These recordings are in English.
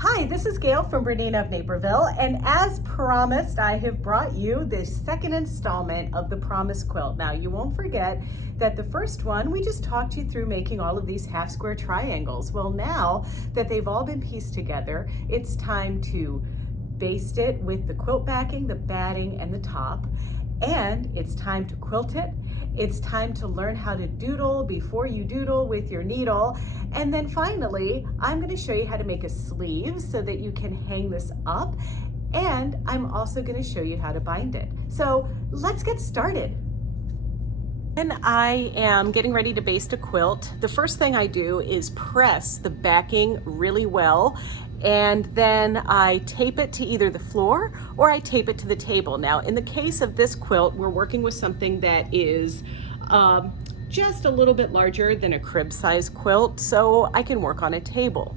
Hi, this is Gail from BERNINA of Naperville, and as promised, I have brought you the second installment of the Promise Quilt. Now, you won't forget that the first one, we just talked you through making all of these half square triangles. Well, now that they've all been pieced together, it's time to baste it with the quilt backing, the batting, and the top. And it's time to quilt it. It's time to learn how to doodle before you doodle with your needle. And then finally, I'm going to show you how to make a sleeve so that you can hang this up. And I'm also going to show you how to bind it. So let's get started. When I am getting ready to baste a quilt, the first thing I do is press the backing really well, and then I tape it to either the floor or I tape it to the table. Now, in the case of this quilt, we're working with something that is just a little bit larger than a crib size quilt, so I can work on a table.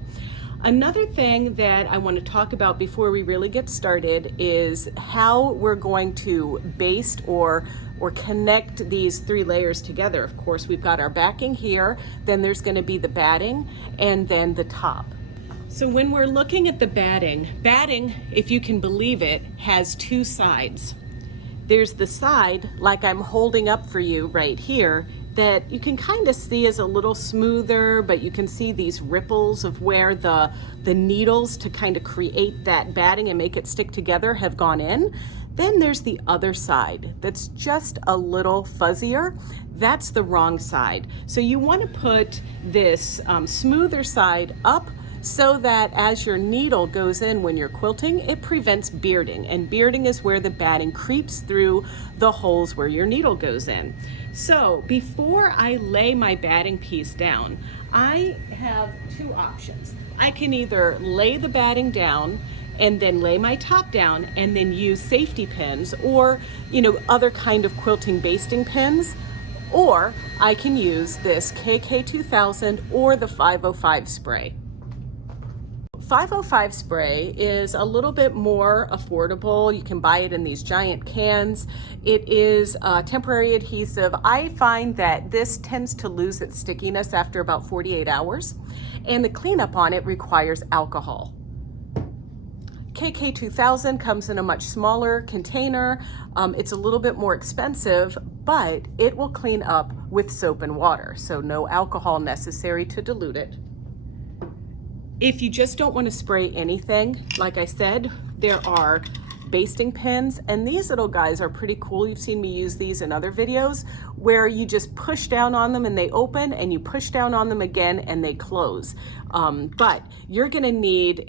Another thing that I want to talk about before we really get started is how we're going to baste or connect these three layers together. Of course, we've got our backing here, then there's going to be the batting, and then the top. So when we're looking at the batting, if you can believe it, has two sides. There's the side, like I'm holding up for you right here, that you can kind of see is a little smoother, but you can see these ripples of where the needles to kind of create that batting and make it stick together have gone in. Then there's the other side that's just a little fuzzier. That's the wrong side. So you want to put this smoother side up so that as your needle goes in when you're quilting, it prevents bearding. And bearding is where the batting creeps through the holes where your needle goes in. So before I lay my batting piece down, I have two options. I can either lay the batting down and then lay my top down and then use safety pins or, other kind of quilting basting pins, or I can use this KK2000 or the 505 spray. 505 spray is a little bit more affordable. You can buy it in these giant cans. It is a temporary adhesive. I find that this tends to lose its stickiness after about 48 hours, and the cleanup on it requires alcohol. KK2000 comes in a much smaller container. It's a little bit more expensive, but it will clean up with soap and water, so no alcohol necessary to dilute it. If you just don't want to spray anything, like I said, there are basting pins, and these little guys are pretty cool. You've seen me use these in other videos where you just push down on them and they open, and you push down on them again and they close. But you're gonna need,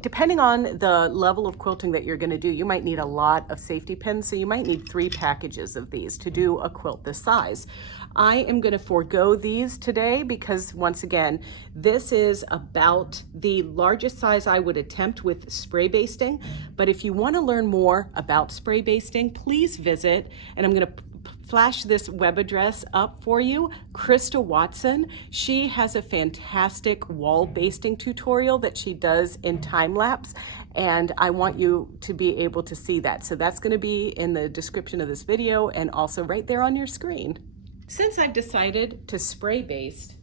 depending on the level of quilting that you're gonna do, you might need a lot of safety pins. So you might need 3 packages of these to do a quilt this size. I am gonna forego these today because, once again, this is about the largest size I would attempt with spray basting. But if you wanna learn more about spray basting, please visit, and I'm gonna flash this web address up for you, Krista Watson. She has a fantastic wall basting tutorial that she does in time lapse, and I want you to be able to see that. So that's going to be in the description of this video and also right there on your screen. Since I've decided to spray baste,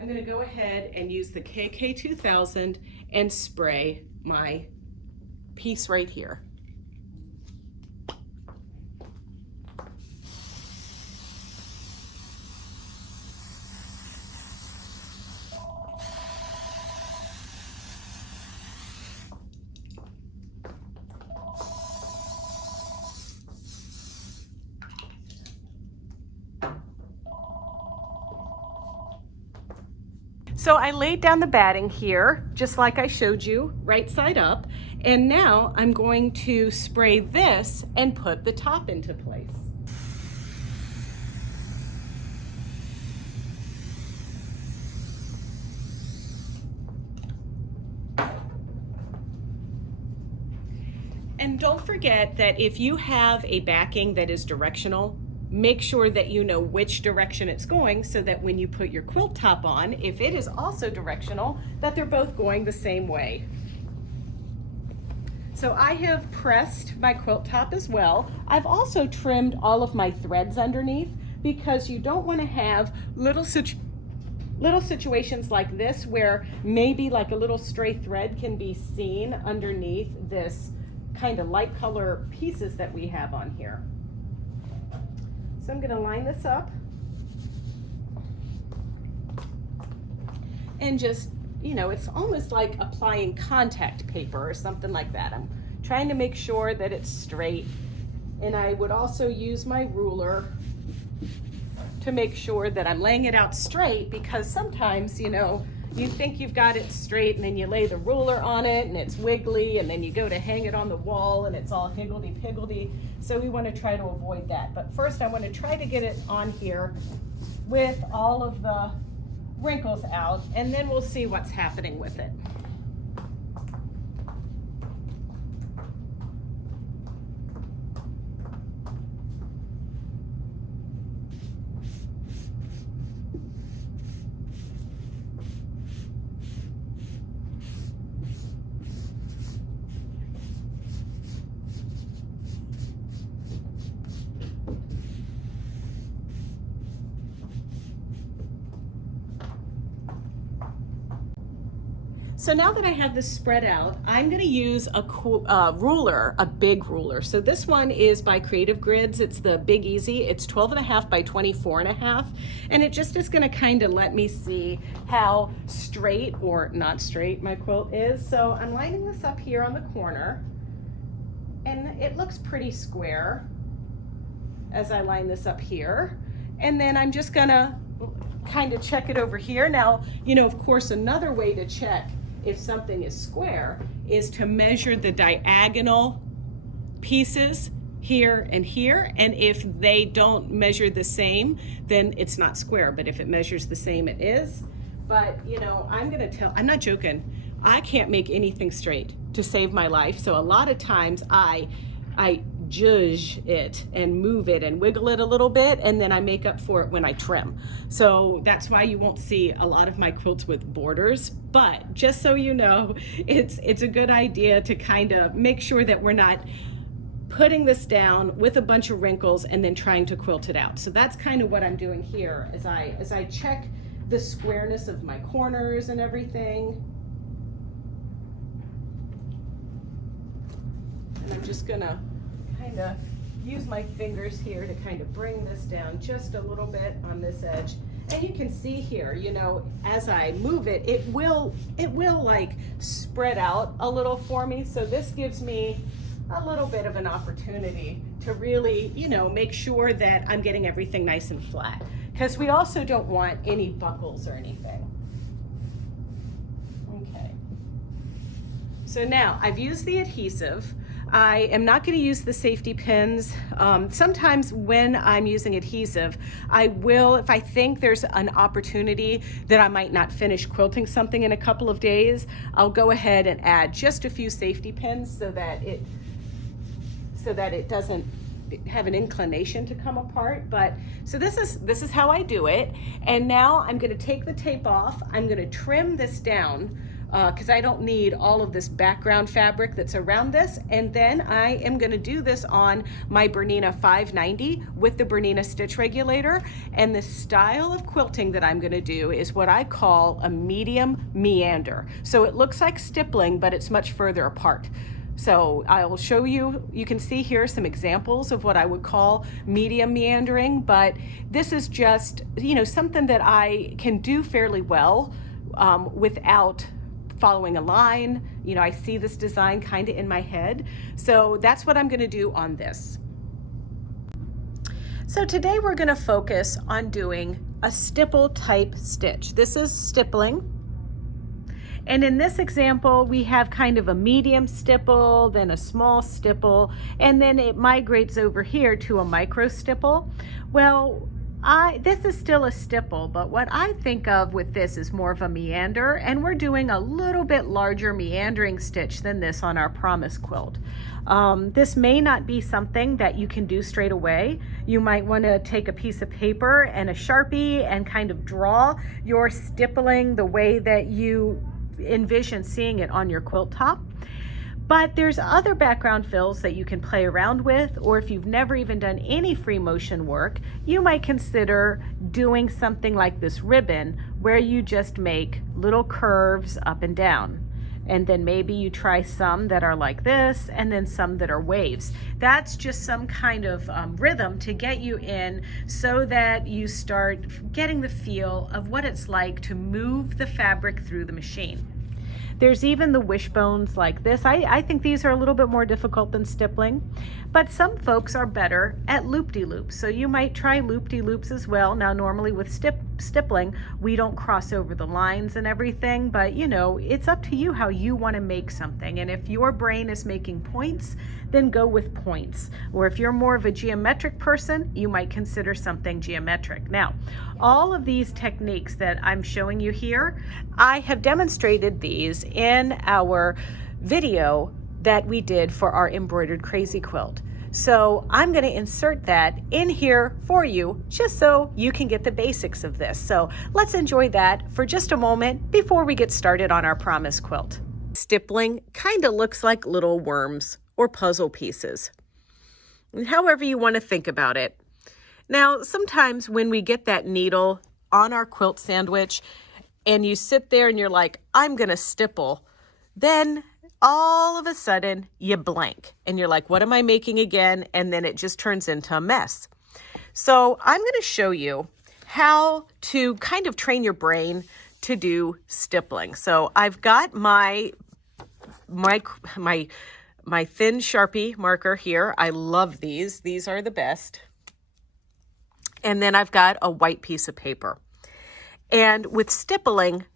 I'm going to go ahead and use the KK2000 and spray my piece right here. So I laid down the batting here, just like I showed you, right side up. And now I'm going to spray this and put the top into place. And don't forget that if you have a backing that is directional, make sure that you know which direction it's going so that when you put your quilt top on, if it is also directional, that they're both going the same way. So I have pressed my quilt top as well. I've also trimmed all of my threads underneath because you don't want to have little little situations like this where maybe like a little stray thread can be seen underneath this kind of light color pieces that we have on here. So I'm going to line this up and just, you know, it's almost like applying contact paper or something like that. I'm trying to make sure that it's straight, and I would also use my ruler to make sure that I'm laying it out straight, because sometimes, you know, you think you've got it straight and then you lay the ruler on it and it's wiggly, and then you go to hang it on the wall and it's all higgledy-piggledy. So we want to try to avoid that. But first I want to try to get it on here with all of the wrinkles out, and then we'll see what's happening with it. So now that I have this spread out, I'm going to use a ruler, a big ruler. So this one is by Creative Grids. It's the Big Easy. It's 12.5 by 24.5. And it just is going to kind of let me see how straight or not straight my quilt is. So I'm lining this up here on the corner, and it looks pretty square as I line this up here. And then I'm just going to kind of check it over here. Now, you know, of course, another way to check if something is square is to measure the diagonal pieces here and here, and if they don't measure the same, then it's not square, but if it measures the same, it is. But you know, I'm not joking, I can't make anything straight to save my life. So a lot of times I judge it and move it and wiggle it a little bit, and then I make up for it when I trim. So that's why you won't see a lot of my quilts with borders. But just so you know, it's a good idea to kind of make sure that we're not putting this down with a bunch of wrinkles and then trying to quilt it out. So that's kind of what I'm doing here as I check the squareness of my corners and everything. And I'm just gonna kind of use my fingers here to kind of bring this down just a little bit on this edge. And you can see here, you know, as I move it, it will like spread out a little for me. So this gives me a little bit of an opportunity to really, you know, make sure that I'm getting everything nice and flat, because we also don't want any buckles or anything. Okay. So now I've used the adhesive. I am not going to use the safety pins. Sometimes when I'm using adhesive, I will, if I think there's an opportunity that I might not finish quilting something in a couple of days, I'll go ahead and add just a few safety pins so that it doesn't have an inclination to come apart. But so this is how I do it. And now I'm going to take the tape off. I'm going to trim this down, because I don't need all of this background fabric that's around this. And then I am gonna do this on my BERNINA 590 with the BERNINA stitch regulator. And the style of quilting that I'm gonna do is what I call a medium meander. So it looks like stippling, but it's much further apart. So I'll show you, you can see here some examples of what I would call medium meandering, but this is just, you know, something that I can do fairly well without following a line. You know, I see this design kind of in my head. So that's what I'm going to do on this. So today we're going to focus on doing a stipple type stitch. This is stippling. And in this example, we have kind of a medium stipple, then a small stipple, and then it migrates over here to a micro stipple. Well, this is still a stipple, but what I think of with this is more of a meander, and we're doing a little bit larger meandering stitch than this on our Promise quilt. This may not be something that you can do straight away. You might want to take a piece of paper and a Sharpie and kind of draw your stippling the way that you envision seeing it on your quilt top. But there's other background fills that you can play around with, or if you've never even done any free motion work, you might consider doing something like this ribbon where you just make little curves up and down. And then maybe you try some that are like this, and then some that are waves. That's just some kind of rhythm to get you in so that you start getting the feel of what it's like to move the fabric through the machine. There's even the wishbones like this. I think these are a little bit more difficult than stippling, but some folks are better at loop-de-loops. So you might try loop-de-loops as well. Now, normally with stippling, we don't cross over the lines and everything, but you know, it's up to you how you want to make something. And if your brain is making points, then go with points. Or if you're more of a geometric person, you might consider something geometric. Now, all of these techniques that I'm showing you here, I have demonstrated these in our video that we did for our embroidered crazy quilt. So I'm going to insert that in here for you just so you can get the basics of this. So let's enjoy that for just a moment before we get started on our promise quilt. Stippling kind of looks like little worms or puzzle pieces, however you want to think about it. Now, sometimes when we get that needle on our quilt sandwich and you sit there and you're like, I'm going to stipple, then all of a sudden you blank and you're like, what am I making again? And then it just turns into a mess. So I'm going to show you how to kind of train your brain to do stippling. So I've got my thin Sharpie marker here. I love these. These are the best. And then I've got a white piece of paper. And with stippling,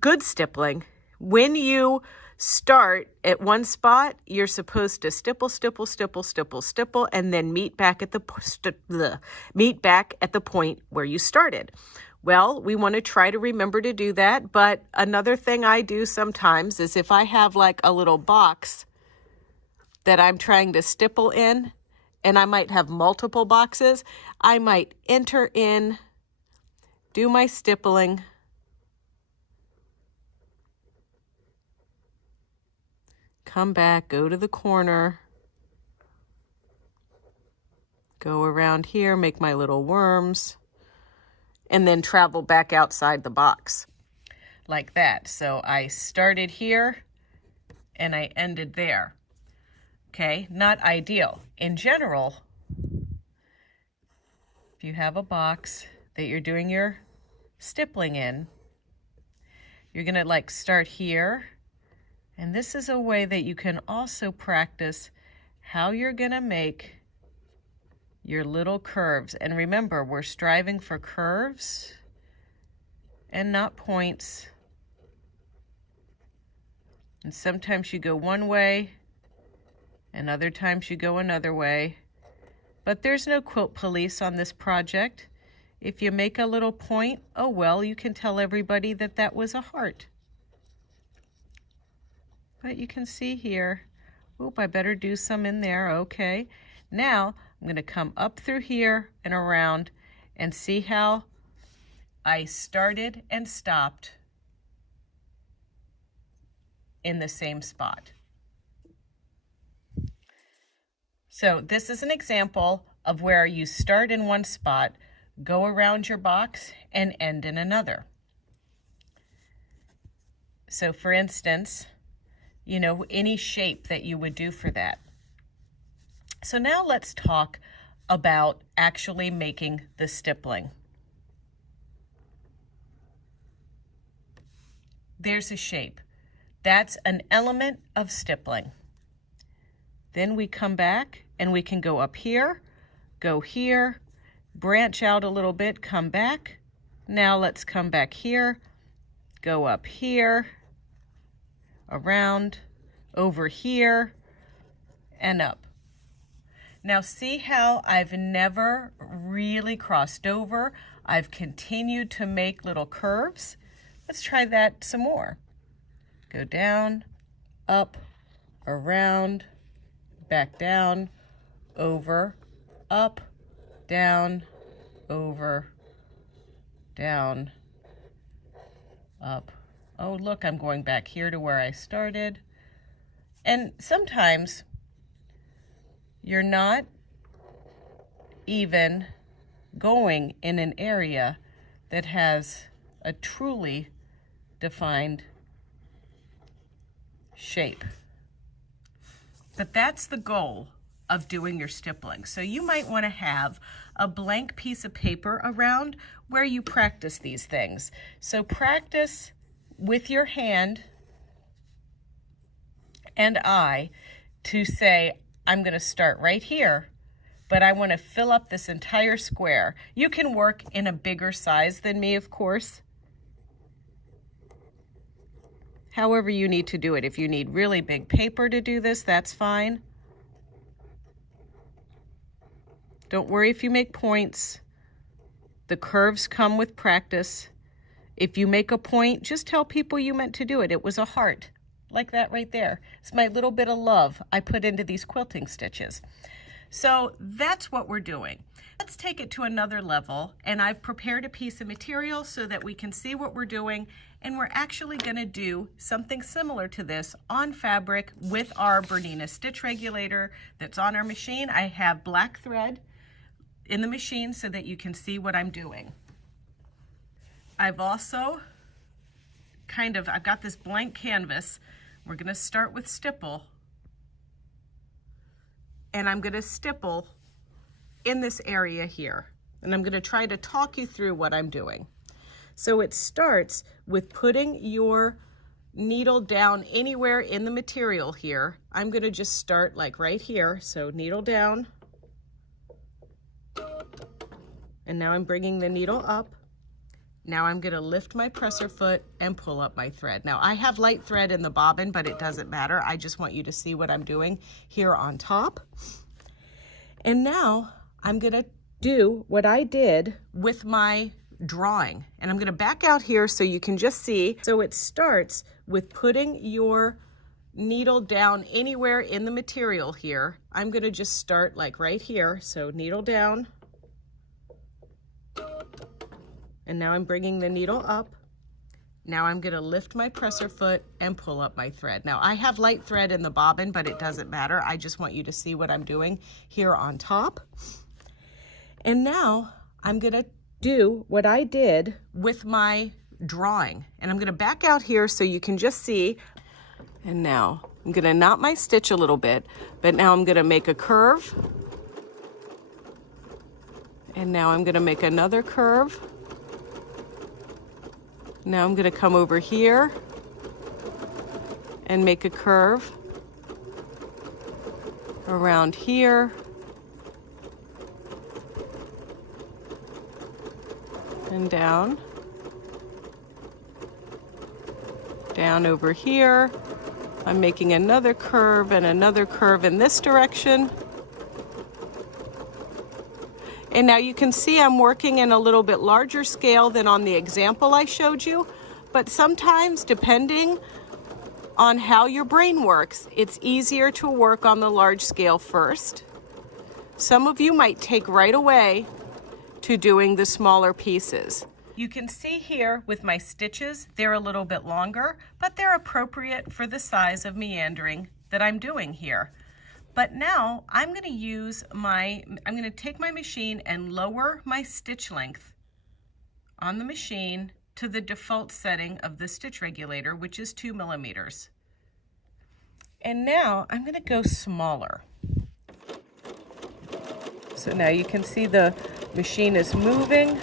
good stippling, when you start at one spot, you're supposed to stipple, stipple, stipple, stipple, stipple, and then meet back at the point where you started. Well, we want to try to remember to do that. But another thing I do sometimes is if I have like a little box that I'm trying to stipple in, and I might have multiple boxes, I might enter in, do my stippling, come back, go to the corner, go around here, make my little worms, and then travel back outside the box like that. So I started here and I ended there. Okay, not ideal. In general, if you have a box that you're doing your stippling in, you're gonna like start here. And this is a way that you can also practice how you're gonna make your little curves. And remember, we're striving for curves and not points. And sometimes you go one way, and other times you go another way. But there's no quilt police on this project. If you make a little point, oh well, you can tell everybody that that was a heart. But you can see here, oop, I better do some in there, okay. Now, I'm gonna come up through here and around and see how I started and stopped in the same spot. So this is an example of where you start in one spot, go around your box, and end in another. So for instance, you know, any shape that you would do for that. So now let's talk about actually making the stippling. There's a shape. That's an element of stippling. Then we come back and we can go up here, go here, branch out a little bit, come back. Now let's come back here, go up here, around, over here, and up. Now see how I've never really crossed over. I've continued to make little curves. Let's try that some more. Go down, up, around, back down, over, up, down, over, down, up. Oh, look, I'm going back here to where I started. And sometimes you're not even going in an area that has a truly defined shape. But that's the goal of doing your stippling. So you might want to have a blank piece of paper around where you practice these things. So practice with your hand and eye to say, I'm going to start right here, but I want to fill up this entire square. You can work in a bigger size than me, of course. However you need to do it. If you need really big paper to do this, that's fine. Don't worry if you make points. The curves come with practice. If you make a point, just tell people you meant to do it. It was a heart, like that right there. It's my little bit of love I put into these quilting stitches. So that's what we're doing. Let's take it to another level, and I've prepared a piece of material so that we can see what we're doing, and we're actually going to do something similar to this on fabric with our BERNINA stitch regulator that's on our machine. I have black thread in the machine so that you can see what I'm doing. I've also I've got this blank canvas. We're going to start with stipple, and I'm going to stipple in this area here, and I'm going to try to talk you through what I'm doing. So it starts with putting your needle down anywhere in the material here. I'm going to just start like right here. So needle down, and now I'm bringing the needle up. Now I'm going to lift my presser foot and pull up my thread. Now I have light thread in the bobbin, but it doesn't matter. I just want you to see what I'm doing here on top. And now I'm going to do what I did with my drawing. And I'm going to back out here so you can just see. So it starts with putting your needle down anywhere in the material here. I'm going to just start like right here. So needle down. And now I'm bringing the needle up. Now I'm going to lift my presser foot and pull up my thread. Now I have light thread in the bobbin, but it doesn't matter. I just want you to see what I'm doing here on top. And now I'm going to do what I did with my drawing. And I'm going to back out here so you can just see. And now I'm going to knot my stitch a little bit, but now I'm going to make a curve. And now I'm going to make another curve. Now I'm going to come over here and make a curve around here and down over here. I'm making another curve and another curve in this direction. And now you can see I'm working in a little bit larger scale than on the example I showed you, but sometimes depending on how your brain works, it's easier to work on the large scale first. Some of you might take right away to doing the smaller pieces. You can see here with my stitches, they're a little bit longer, but they're appropriate for the size of meandering that I'm doing here. But now I'm going to take my machine and lower my stitch length on the machine to the default setting of the stitch regulator, which is 2 millimeters. And now I'm going to go smaller. So now you can see the machine is moving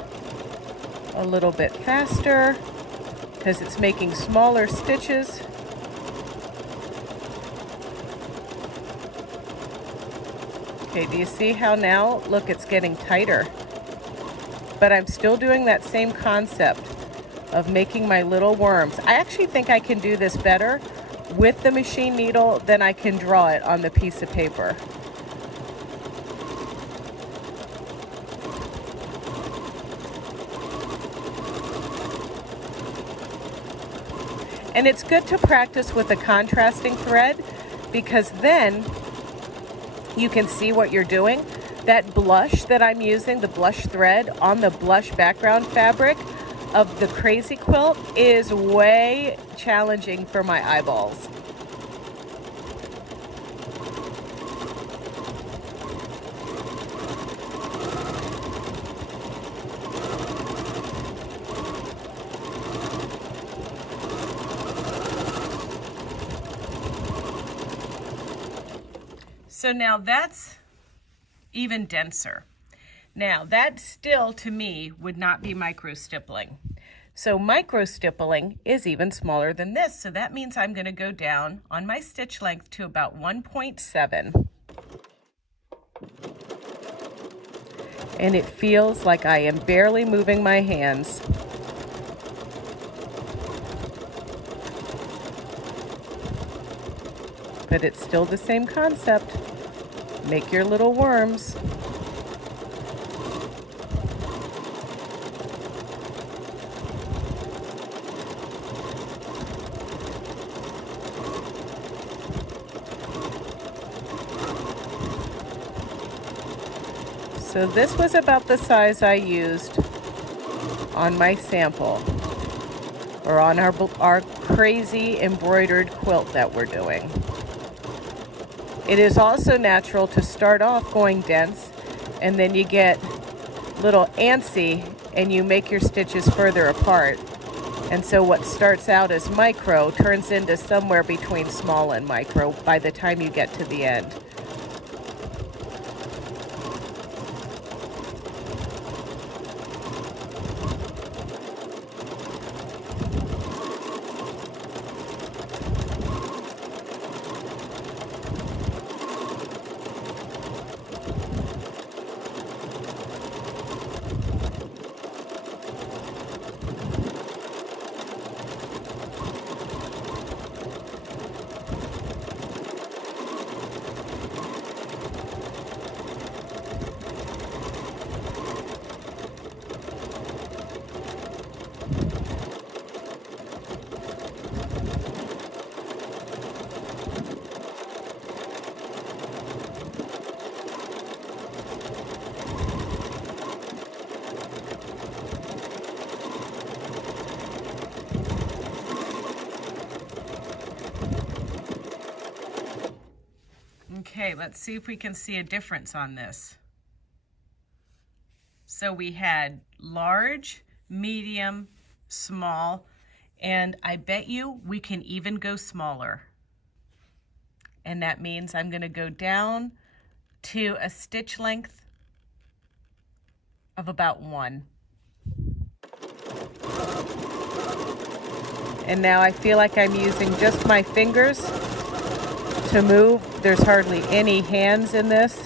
a little bit faster because it's making smaller stitches. Okay, do you see how now, look, it's getting tighter. But I'm still doing that same concept of making my little worms. I actually think I can do this better with the machine needle than I can draw it on the piece of paper. And it's good to practice with a contrasting thread because then you can see what you're doing. That blush that I'm using, the blush thread on the blush background fabric of the Crazy Quilt is way challenging for my eyeballs. So now that's even denser. Now that still to me would not be micro stippling. So micro stippling is even smaller than this. So that means I'm going to go down on my stitch length to about 1.7. And it feels like I am barely moving my hands. But it's still the same concept. Make your little worms. So this was about the size I used on my sample, or on our crazy embroidered quilt that we're doing. It is also natural to start off going dense, and then you get little antsy and you make your stitches further apart. And so what starts out as micro turns into somewhere between small and micro by the time you get to the end. Okay, let's see if we can see a difference on this. So we had large, medium, small, and I bet you we can even go smaller. And that means I'm going to go down to a stitch length of about 1. And now I feel like I'm using just my fingers to move. There's hardly any hands in this.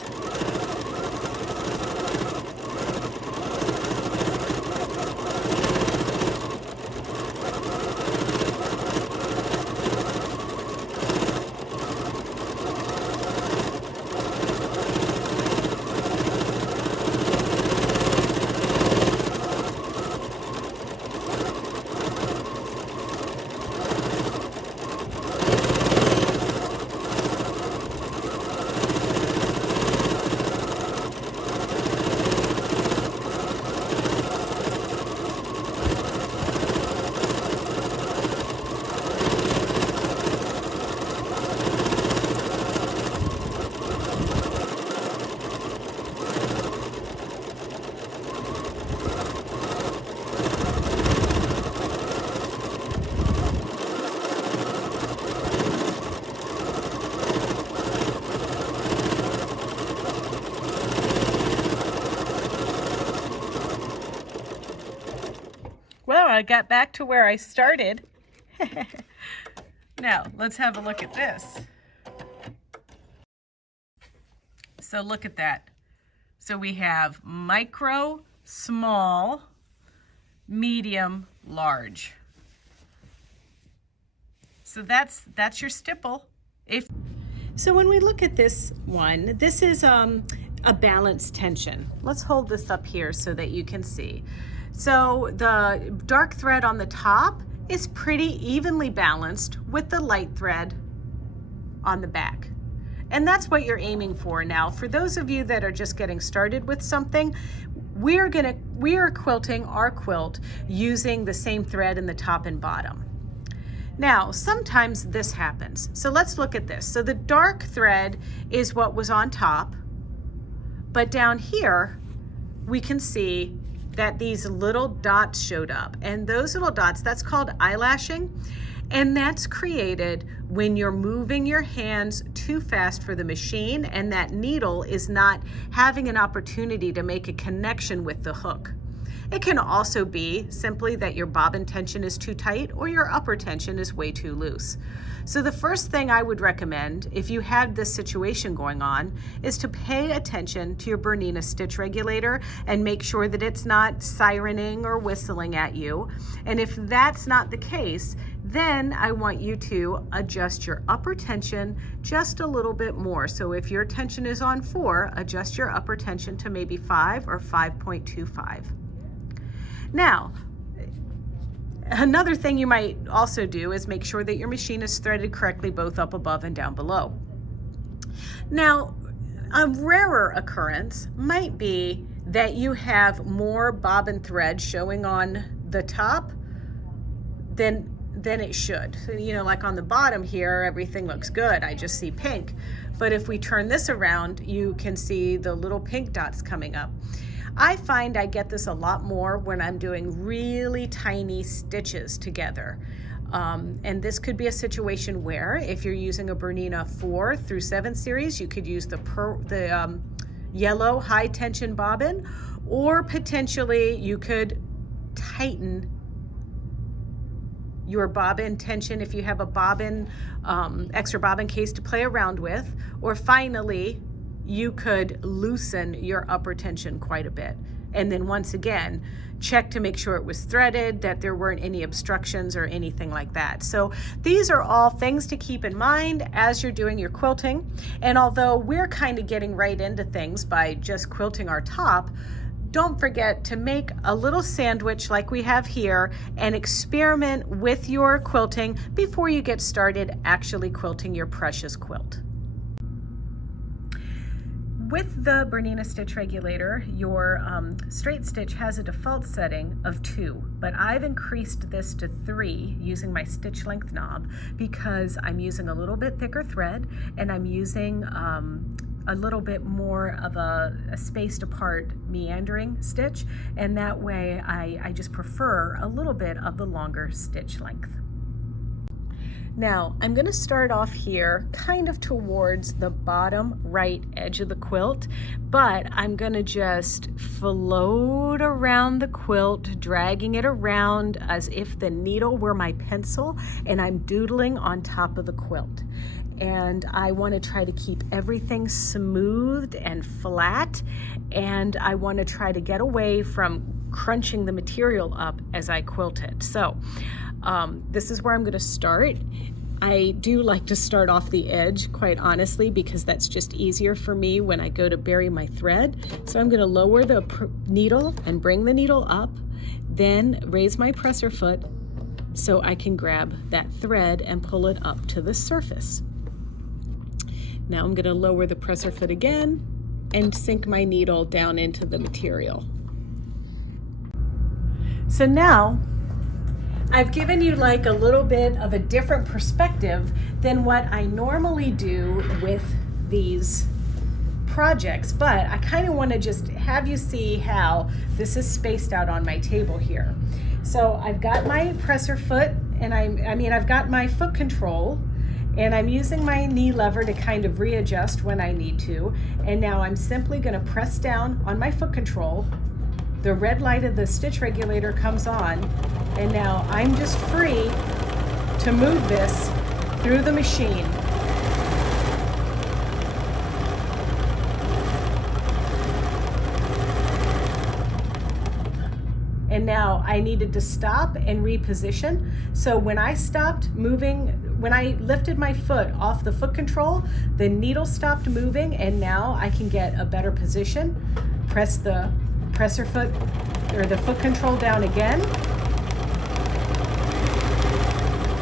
Well, I got back to where I started. Now, let's have a look at this. So look at that. So we have micro, small, medium, large. So that's your stipple. So when we look at this one, this is a balanced tension. Let's hold this up here so that you can see. So the dark thread on the top is pretty evenly balanced with the light thread on the back. And that's what you're aiming for now. For those of you that are just getting started with something, we are quilting our quilt using the same thread in the top and bottom. Now, sometimes this happens. So let's look at this. So the dark thread is what was on top, but down here, we can see that these little dots showed up. And those little dots, that's called eyelashing. And that's created when you're moving your hands too fast for the machine and that needle is not having an opportunity to make a connection with the hook. It can also be simply that your bobbin tension is too tight or your upper tension is way too loose. So the first thing I would recommend if you had this situation going on is to pay attention to your BERNINA stitch regulator and make sure that it's not sirening or whistling at you. And if that's not the case, then I want you to adjust your upper tension just a little bit more. So if your tension is on 4, adjust your upper tension to maybe 5 or 5.25. Now, another thing you might also do is make sure that your machine is threaded correctly both up above and down below. Now, a rarer occurrence might be that you have more bobbin thread showing on the top than it should. So, you know, like on the bottom here, everything looks good. I just see pink. But if we turn this around, you can see the little pink dots coming up. I find I get this a lot more when I'm doing really tiny stitches together. And this could be a situation where if you're using a BERNINA 4 through 7 series, you could use the yellow high tension bobbin, or potentially you could tighten your bobbin tension if you have a bobbin, extra bobbin case to play around with, or finally, you could loosen your upper tension quite a bit. And then once again, check to make sure it was threaded, that there weren't any obstructions or anything like that. So these are all things to keep in mind as you're doing your quilting. And although we're kind of getting right into things by just quilting our top, don't forget to make a little sandwich like we have here and experiment with your quilting before you get started actually quilting your precious quilt. With the BERNINA stitch regulator, your straight stitch has a default setting of 2, but I've increased this to 3 using my stitch length knob because I'm using a little bit thicker thread and I'm using a little bit more of a spaced apart meandering stitch, and that way I just prefer a little bit of the longer stitch length. Now, I'm going to start off here kind of towards the bottom right edge of the quilt, but I'm going to just float around the quilt, dragging it around as if the needle were my pencil and I'm doodling on top of the quilt. And I want to try to keep everything smooth and flat, and I want to try to get away from crunching the material up as I quilt it. So this is where I'm going to start. I do like to start off the edge, quite honestly, because that's just easier for me when I go to bury my thread. So I'm going to lower the needle and bring the needle up, then raise my presser foot so I can grab that thread and pull it up to the surface. Now I'm going to lower the presser foot again and sink my needle down into the material. So now I've given you like a little bit of a different perspective than what I normally do with these projects, but I kind of want to just have you see how this is spaced out on my table here. So I've got my presser foot, and I've got my foot control, and I'm using my knee lever to kind of readjust when I need to. And now I'm simply going to press down on my foot control. The red light of the stitch regulator comes on, and now I'm just free to move this through the machine. And now I needed to stop and reposition. So when I stopped moving, when I lifted my foot off the foot control, the needle stopped moving, and now I can get a better position. Press the presser foot or the foot control down again,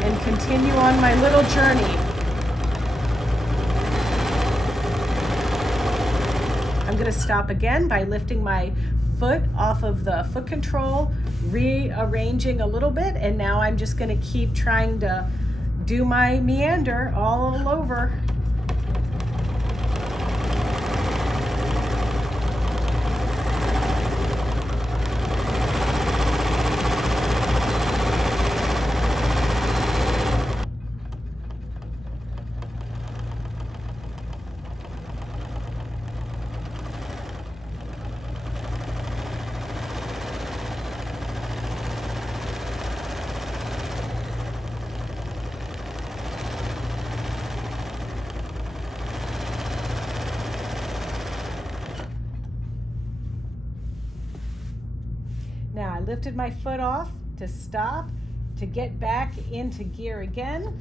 and continue on my little journey. I'm going to stop again by lifting my foot off of the foot control, rearranging a little bit, and now I'm just going to keep trying to do my meander all over. lifted my foot off to stop, to get back into gear again,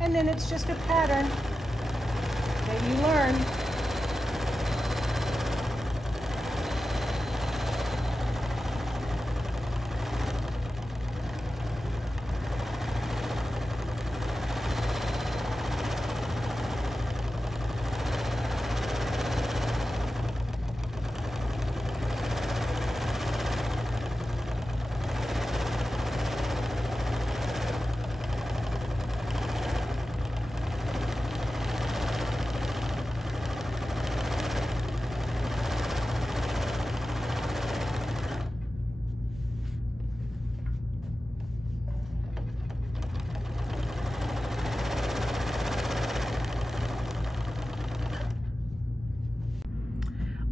and then it's just a pattern that you learn.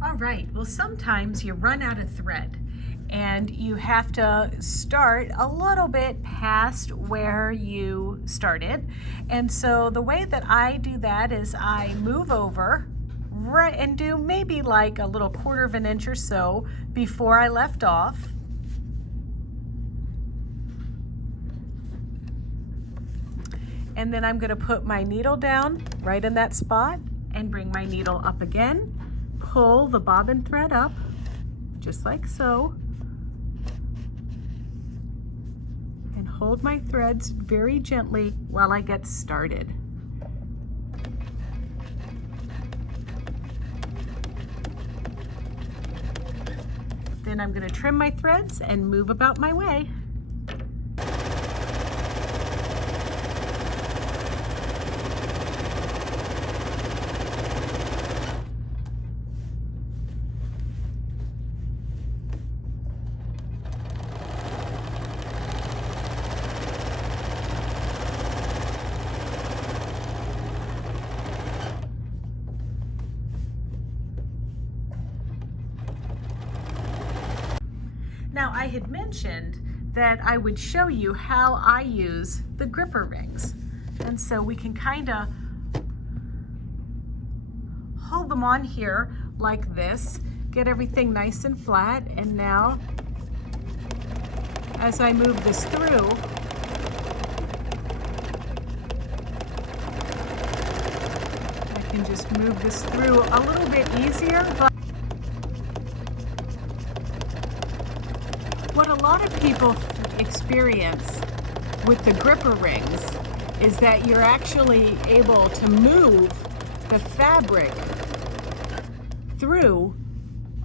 All right, well, sometimes you run out of thread and you have to start a little bit past where you started. And so the way that I do that is I move over right and do maybe like a little 1/4 of an inch or so before I left off. And then I'm going to put my needle down right in that spot and bring my needle up again. Pull the bobbin thread up, just like so, and hold my threads very gently while I get started. Then I'm going to trim my threads and move about my way. Now, I had mentioned that I would show you how I use the gripper rings. And so we can kind of hold them on here like this, get everything nice and flat. And now, as I move this through, I can just move this through a little bit easier. But what a lot of people experience with the gripper rings is that you're actually able to move the fabric through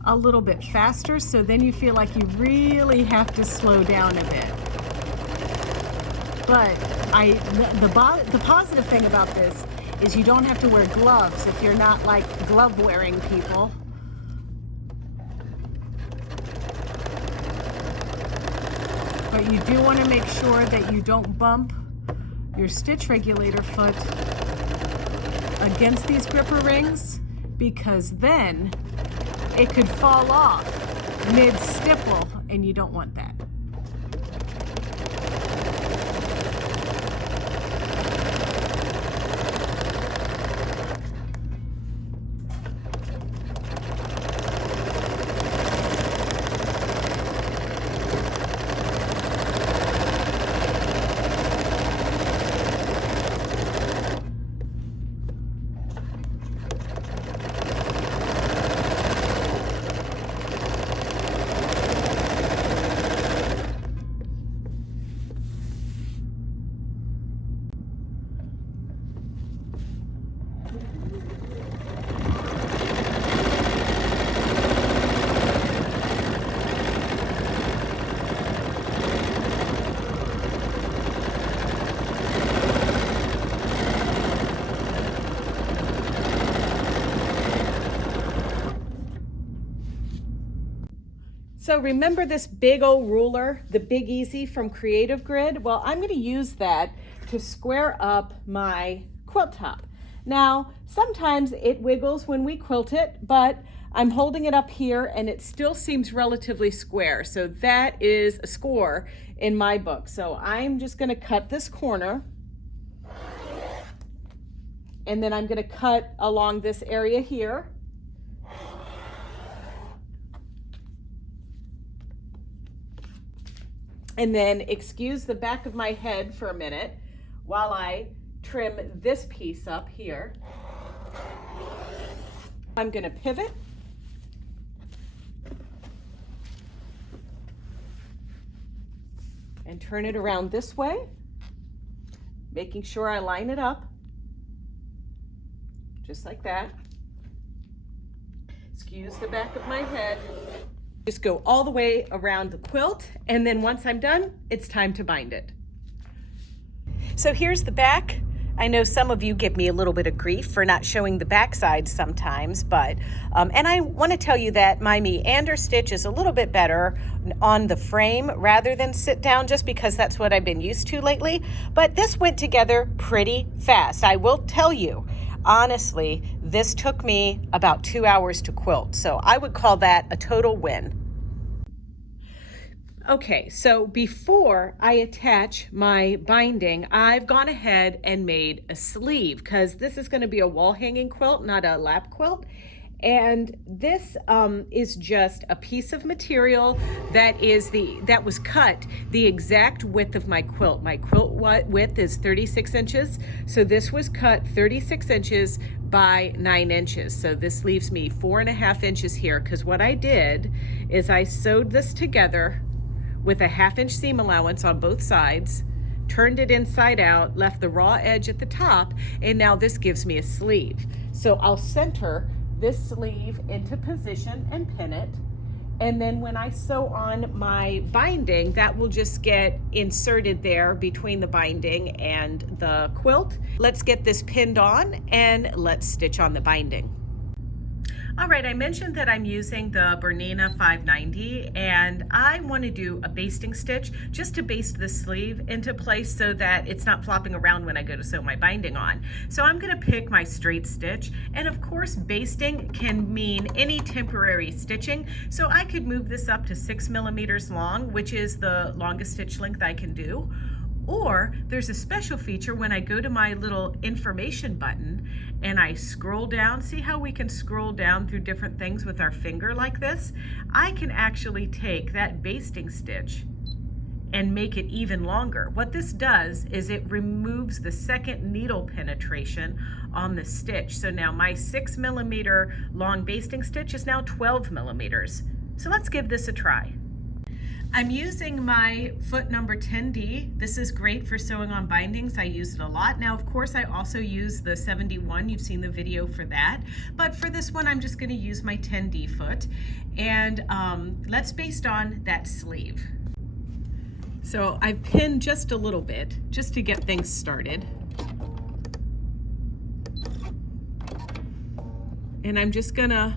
a little bit faster, so then you feel like you really have to slow down a bit. But the positive thing about this is you don't have to wear gloves if you're not like glove wearing people. But you do want to make sure that you don't bump your stitch regulator foot against these gripper rings, because then it could fall off mid-stipple and you don't want that. So remember this big old ruler, the Big Easy from Creative Grid? Well, I'm going to use that to square up my quilt top. Now, sometimes it wiggles when we quilt it, but I'm holding it up here and it still seems relatively square. So that is a score in my book. So I'm just going to cut this corner, and then I'm going to cut along this area here. And then excuse the back of my head for a minute while I trim this piece up here. I'm going to pivot. And turn it around this way, making sure I line it up, just like that. Excuse the back of my head. Just go all the way around the quilt, and then once I'm done, it's time to bind it. So here's the back. I know some of you give me a little bit of grief for not showing the back side sometimes, but, and I want to tell you that my meander stitch is a little bit better on the frame rather than sit down, just because that's what I've been used to lately. But this went together pretty fast. I will tell you, honestly, this took me about 2 hours to quilt. So I would call that a total win. Okay, so before I attach my binding, I've gone ahead and made a sleeve, because this is going to be a wall hanging quilt, not a lap quilt. And this is just a piece of material that was cut the exact width of my quilt. My quilt width is 36 inches. So this was cut 36 inches by 9 inches. So this leaves me 4.5 inches here, because what I did is I sewed this together with a 1/2 inch seam allowance on both sides, turned it inside out, left the raw edge at the top, and now this gives me a sleeve. So I'll center this sleeve into position and pin it. And then when I sew on my binding, that will just get inserted there between the binding and the quilt. Let's get this pinned on and let's stitch on the binding. All right, I mentioned that I'm using the BERNINA 590, and I want to do a basting stitch just to baste the sleeve into place so that it's not flopping around when I go to sew my binding on. So I'm going to pick my straight stitch, and of course basting can mean any temporary stitching. So I could move this up to 6 millimeters long, which is the longest stitch length I can do. Or there's a special feature when I go to my little information button and I scroll down. See how we can scroll down through different things with our finger like this? I can actually take that basting stitch and make it even longer. What this does is it removes the second needle penetration on the stitch. So now my 6 millimeter long basting stitch is now 12 millimeters. So let's give this a try. I'm using my foot number 10D. This is great for sewing on bindings. I use it a lot. Now, of course, I also use the 71. You've seen the video for that. But for this one, I'm just going to use my 10D foot. And let's baste on that sleeve. So I've pinned just a little bit, just to get things started. And I'm just going to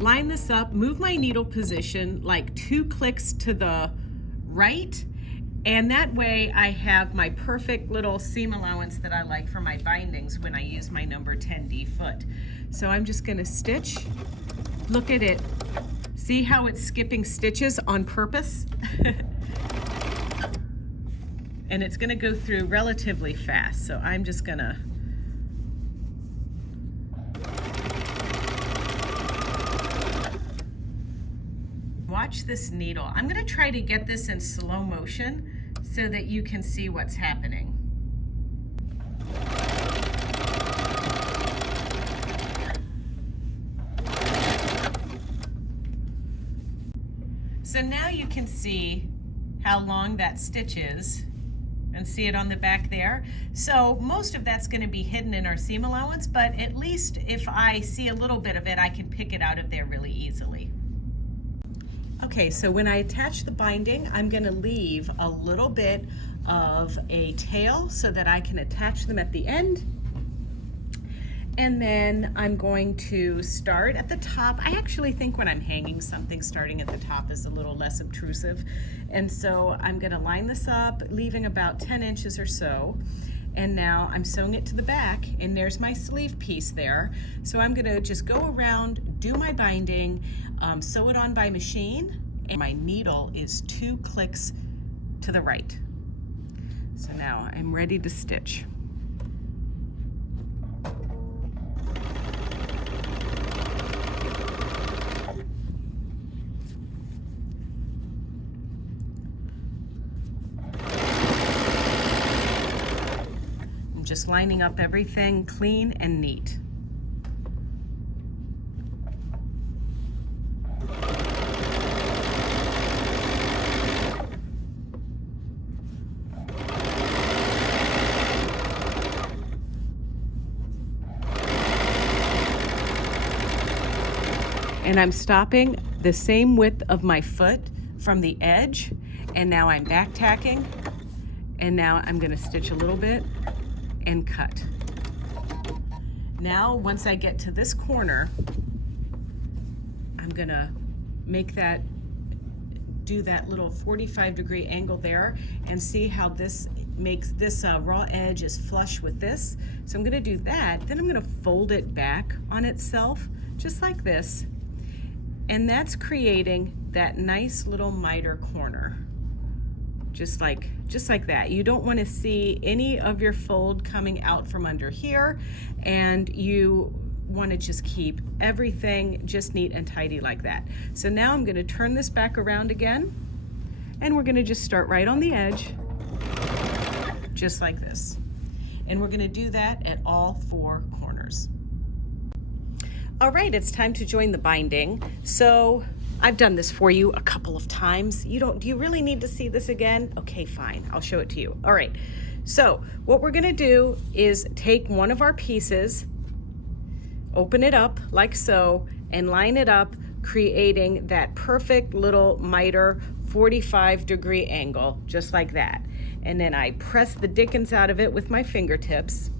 line this up, move my needle position like 2 clicks to the right, and that way I have my perfect little seam allowance that I like for my bindings when I use my number 10D foot. So I'm just going to stitch. Look at it. See how it's skipping stitches on purpose? And it's going to go through relatively fast, so I'm just going to watch this needle. I'm going to try to get this in slow motion so that you can see what's happening. So now you can see how long that stitch is, and see it on the back there. So most of that's going to be hidden in our seam allowance, but at least if I see a little bit of it, I can pick it out of there really easily. Okay, so when I attach the binding, I'm going to leave a little bit of a tail so that I can attach them at the end. And then I'm going to start at the top. I actually think when I'm hanging something, starting at the top is a little less obtrusive. And so I'm going to line this up, leaving about 10 inches or so. And now I'm sewing it to the back, and there's my sleeve piece there. So I'm gonna just go around, do my binding, sew it on by machine, and my needle is 2 clicks to the right. So now I'm ready to stitch. just lining up everything clean and neat. And I'm stopping the same width of my foot from the edge, and now I'm back tacking, and now I'm gonna stitch a little bit and cut. Now, once I get to this corner, I'm gonna make that, do that little 45-degree angle there, and see how this makes this raw edge is flush with this. So I'm gonna do that, then I'm gonna fold it back on itself, just like this. And that's creating that nice little miter corner, just like that. You don't want to see any of your fold coming out from under here, and you want to just keep everything just neat and tidy like that. So now I'm going to turn this back around again, and we're going to just start right on the edge, just like this. And we're going to do that at all 4 corners. All right, it's time to join the binding. So I've done this for you a couple of times. Do you really need to see this again? Okay, fine, I'll show it to you. All right, so what we're gonna do is take one of our pieces, open it up like so, and line it up, creating that perfect little miter 45-degree angle, just like that. And then I press the dickens out of it with my fingertips.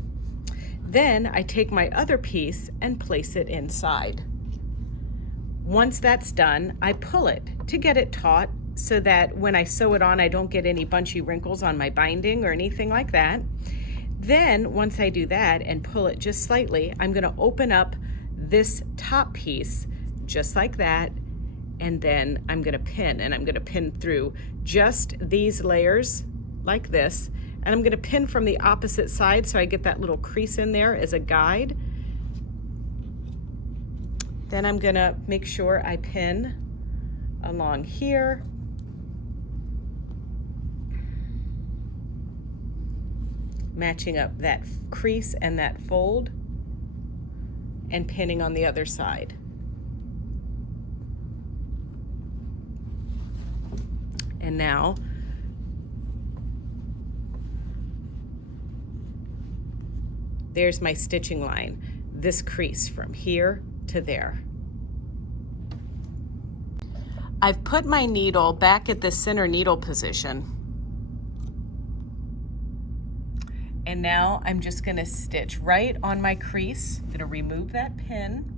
Then I take my other piece and place it inside. Once that's done, I pull it to get it taut so that when I sew it on, I don't get any bunchy wrinkles on my binding or anything like that. Then once I do that and pull it just slightly, I'm gonna open up this top piece just like that, and then I'm gonna pin, and I'm gonna pin through just these layers like this. And I'm gonna pin from the opposite side so I get that little crease in there as a guide. Then I'm gonna make sure I pin along here. Matching up that crease and that fold, and pinning on the other side. And now, there's my stitching line, this crease from here to there. I've put my needle back at the center needle position. And now I'm just gonna stitch right on my crease. I'm gonna remove that pin.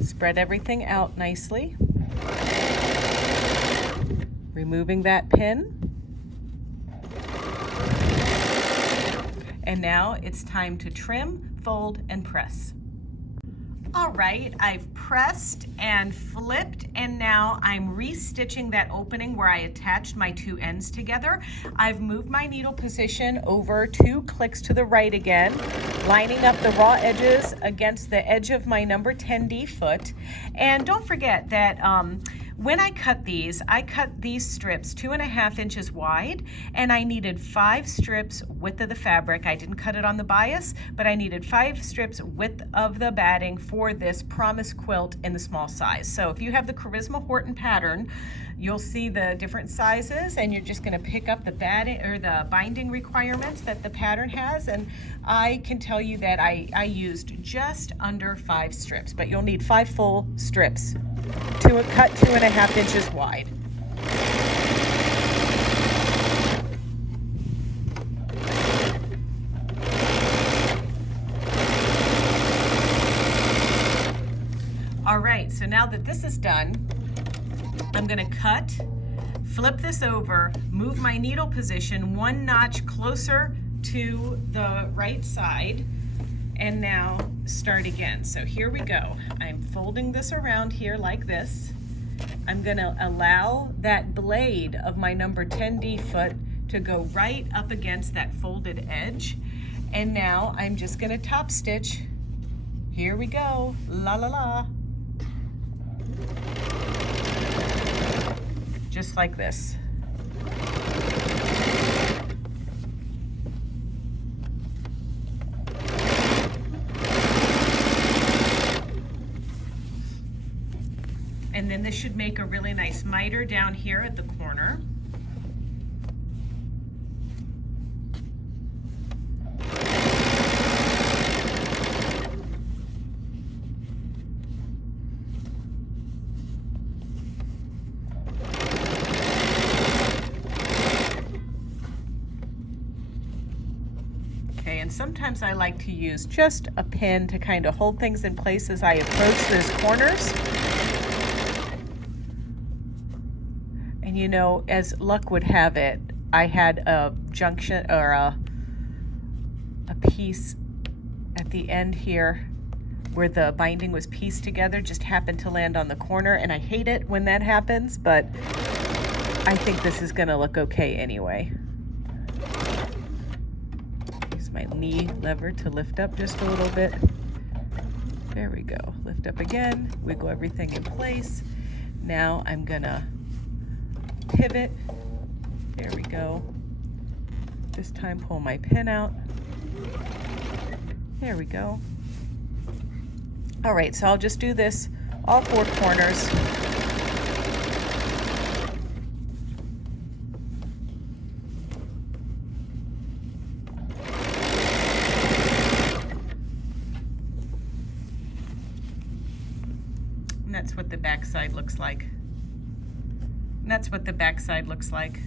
Spread everything out nicely. Removing that pin. And now it's time to trim, fold, and press. All right, I've pressed and flipped, and now I'm restitching that opening where I attached my 2 ends together. I've moved my needle position over 2 clicks to the right again, lining up the raw edges against the edge of my number 10D foot. And don't forget that when I cut these strips 2.5 inches wide, and I needed 5 strips width of the fabric. I didn't cut it on the bias, but I needed 5 strips width of the batting for this Promise quilt in the small size. So if you have the Charisma Horton pattern, you'll see the different sizes, and you're just gonna pick up the batting or the binding requirements that the pattern has. And I can tell you that I used just under 5 strips, but you'll need 5 full strips to cut 2.5 inches wide. All right, so now that this is done, I'm gonna cut, flip this over, move my needle position 1 notch closer to the right side, and now start again. So here we go. I'm folding this around here like this. I'm gonna allow that blade of my number 10D foot to go right up against that folded edge. And now I'm just gonna top stitch. Here we go, la la la. Just like this. this should make a really nice miter down here at the corner. And sometimes I like to use just a pin to kind of hold things in place as I approach those corners. And you know, as luck would have it, I had a junction or a piece at the end here where the binding was pieced together, just happened to land on the corner, and I hate it when that happens, but I think this is gonna look okay anyway. My knee lever to lift up just a little bit. There we go. Lift up again, wiggle everything in place. Now I'm gonna pivot. There we go. This time pull my pin out. There we go. All right, so I'll just do this all 4 corners. That's what the back side looks like. And that's what the back side looks like.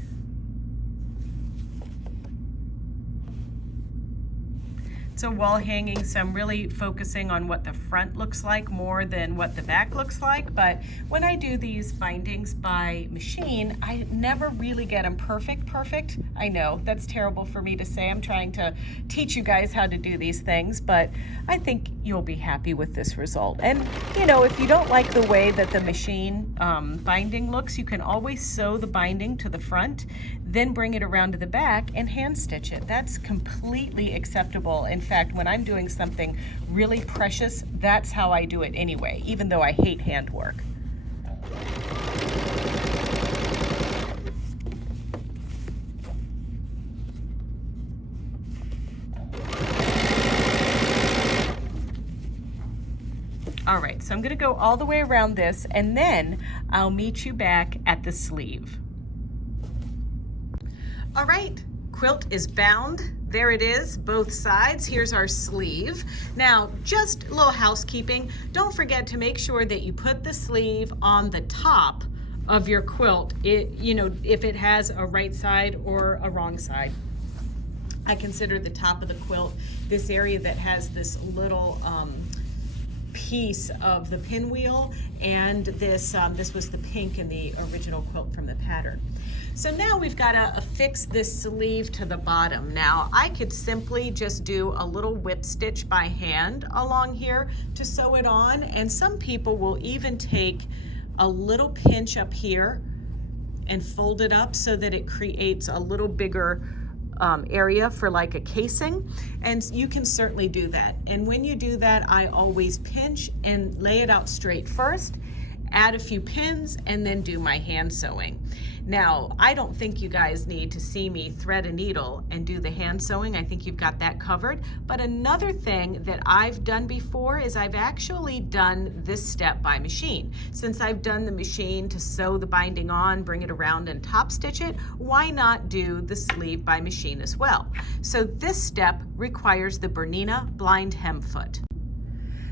So wall hanging, so I'm really focusing on what the front looks like more than what the back looks like. But when I do these bindings by machine, I never really get them perfect. I know that's terrible for me to say. I'm trying to teach you guys how to do these things, but I think you'll be happy with this result. And you know, if you don't like the way that the machine binding looks, you can always sew the binding to the front, then bring it around to the back and hand stitch it. That's completely acceptable. In fact, when I'm doing something really precious, that's how I do it anyway, even though I hate handwork. All right, so I'm gonna go all the way around this, and then I'll meet you back at the sleeve. All right, quilt is bound. There it is, both sides. Here's our sleeve. Now, just a little housekeeping. Don't forget to make sure that you put the sleeve on the top of your quilt, you know, if it has a right side or a wrong side. I consider the top of the quilt this area that has this little piece of the pinwheel, and this was the pink in the original quilt from the pattern. So now we've got to affix this sleeve to the bottom. Now I could simply just do a little whip stitch by hand along here to sew it on, and some people will even take a little pinch up here and fold it up so that it creates a little bigger area for like a casing, and you can certainly do that. And when you do that, I always pinch and lay it out straight first, add a few pins, and then do my hand sewing. Now, I don't think you guys need to see me thread a needle and do the hand sewing. I think you've got that covered. But another thing that I've done before is I've actually done this step by machine. Since I've done the machine to sew the binding on, bring it around and top stitch it, why not do the sleeve by machine as well? So this step requires the BERNINA blind hem foot.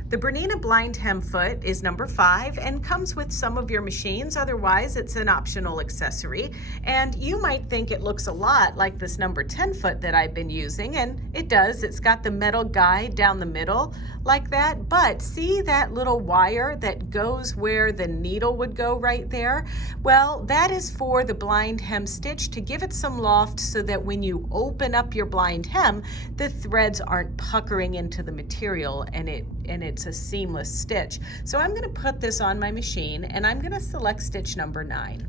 The BERNINA blind hem foot is number 5 and comes with some of your machines. Otherwise, it's an optional accessory. And you might think it looks a lot like this number 10 foot that I've been using, and it does. It's got the metal guide down the middle like that. But see that little wire that goes where the needle would go right there? Well, that is for the blind hem stitch to give it some loft so that when you open up your blind hem, the threads aren't puckering into the material and it's a seamless stitch. So I'm going to put this on my machine, and I'm going to select stitch number 9.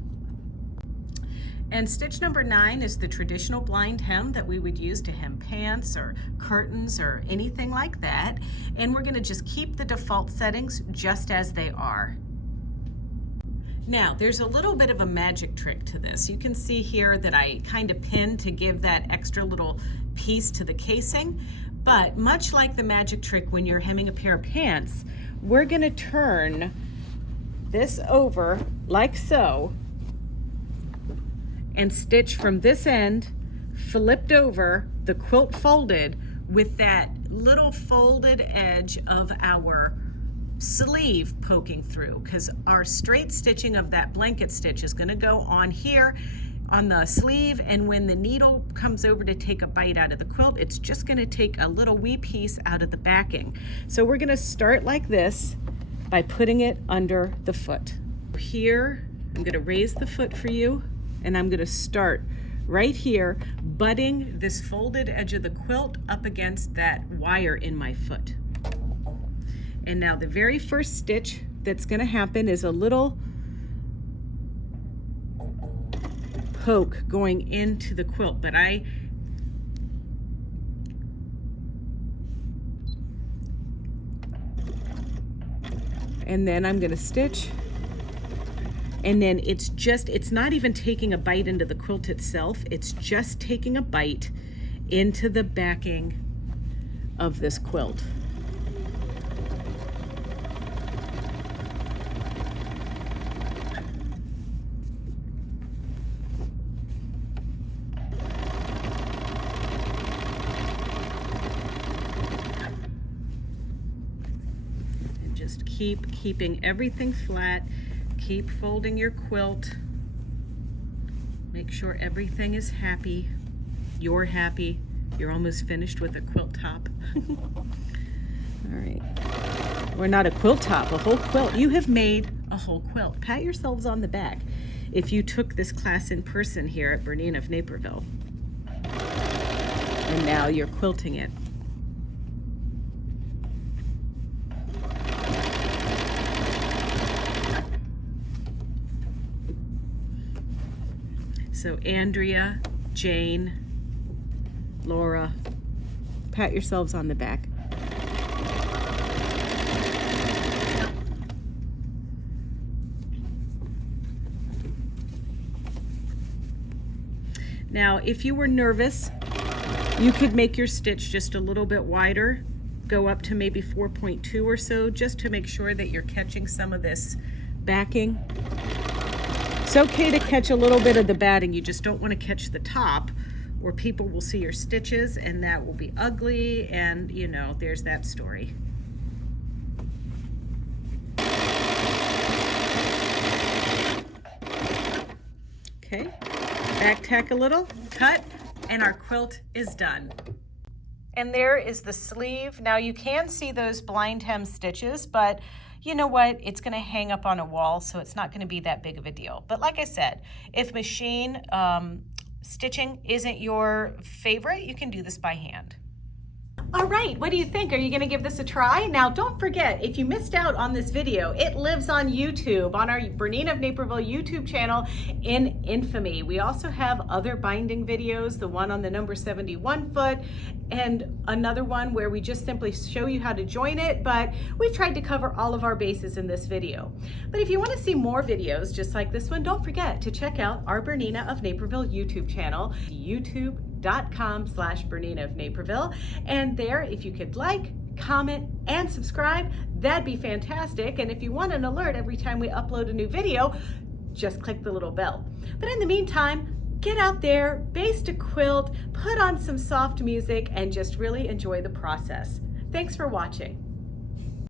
And stitch number 9 is the traditional blind hem that we would use to hem pants or curtains or anything like that. And we're going to just keep the default settings just as they are. Now, there's a little bit of a magic trick to this. You can see here that I kind of pinned to give that extra little piece to the casing. But much like the magic trick when you're hemming a pair of pants, we're going to turn this over like so and stitch from this end, flipped over, the quilt folded with that little folded edge of our sleeve poking through, because our straight stitching of that blanket stitch is going to go on here on the sleeve, and when the needle comes over to take a bite out of the quilt, it's just going to take a little wee piece out of the backing. So we're going to start like this by putting it under the foot. Here, I'm going to raise the foot for you, and I'm going to start right here, butting this folded edge of the quilt up against that wire in my foot. And now the very first stitch that's going to happen is a little poke going into the quilt, but and then I'm going to stitch, and then it's not even taking a bite into the quilt itself, it's just taking a bite into the backing of this quilt. Just keeping everything flat. Keep folding your quilt. Make sure everything is happy. You're happy. You're almost finished with a quilt top. All right. Or not a quilt top, a whole quilt. You have made a whole quilt. Pat yourselves on the back if you took this class in person here at BERNINA of Naperville. And now you're quilting it. So Andrea, Jane, Laura, pat yourselves on the back. Now, if you were nervous, you could make your stitch just a little bit wider, go up to maybe 4.2 or so, just to make sure that you're catching some of this backing. It's okay to catch a little bit of the batting, you just don't want to catch the top, or people will see your stitches and that will be ugly, and you know, there's that story. Okay, back tack a little, cut, and our quilt is done. And there is the sleeve. Now you can see those blind hem stitches, but you know what? It's going to hang up on a wall, so it's not going to be that big of a deal. But like I said, if machine stitching isn't your favorite, you can do this by hand. All right, what do you think? Are you going to give this a try? Now, don't forget, if you missed out on this video, it lives on YouTube, on our BERNINA of Naperville YouTube channel in infamy. We also have other binding videos, the one on the number 71 foot, and another one where we just simply show you how to join it, but we've tried to cover all of our bases in this video. But if you want to see more videos just like this one, don't forget to check out our BERNINA of Naperville YouTube channel, youtube.com/BERNINA of Naperville. And there, if you could like, comment, and subscribe, that'd be fantastic. And if you want an alert every time we upload a new video, just click the little bell. But in the meantime, get out there, baste a quilt, put on some soft music, and just really enjoy the process. Thanks for watching.